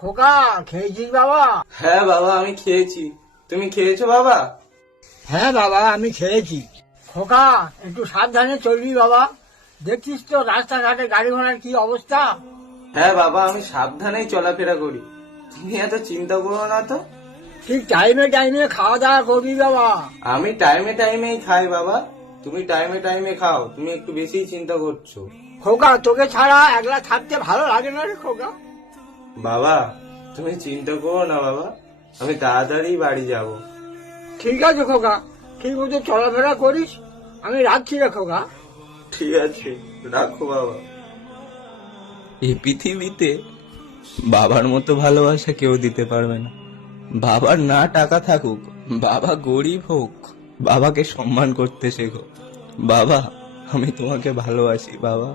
খোকা, খেয়েছিস বাবা? হ্যাঁ বাবা, আমি খেয়েছি। তুমি খেয়েছো বাবা? হ্যাঁ বাবা, আমি খেয়েছি। খোকা, একটু সাবধানে চলবি বাবা। দেখছিস তো রাস্তাঘাটে গাড়ি ঘোড়ার কি অবস্থা। হ্যাঁ বাবা, আমি সাবধানেই চলাফেরা করি। তুমি এত চিন্তা করো না তো। ঠিক টাইমে টাইমে খাওয়া দাওয়া করবি বাবা। আমি টাইমে টাইমেই খাই বাবা। তুমি টাইমে টাইমে খাও, তুমি একটু বেশিই চিন্তা করছো। খোকা, তোকে ছাড়া একলা থাকতে ভালো লাগে না রে খোকা। বাবা, তুমি চিন্তা করো না বাবা, আমি তাড়াতাড়ি বাড়ি যাব। ঠিক আছে খোকা, ঠিক মতো চলাফেরা করিস। আমি রাখছি রে খোকা। ঠিক আছে, রাখো বাবা। এই পৃথিবীতে বাবার মতো ভালোবাসা কেউ দিতে পারবে না। বাবার না টাকা থাকুক, বাবা গরিব হোক, বাবাকে সম্মান করতে শেখো। বাবা, আমি তোমাকে ভালোবাসি বাবা।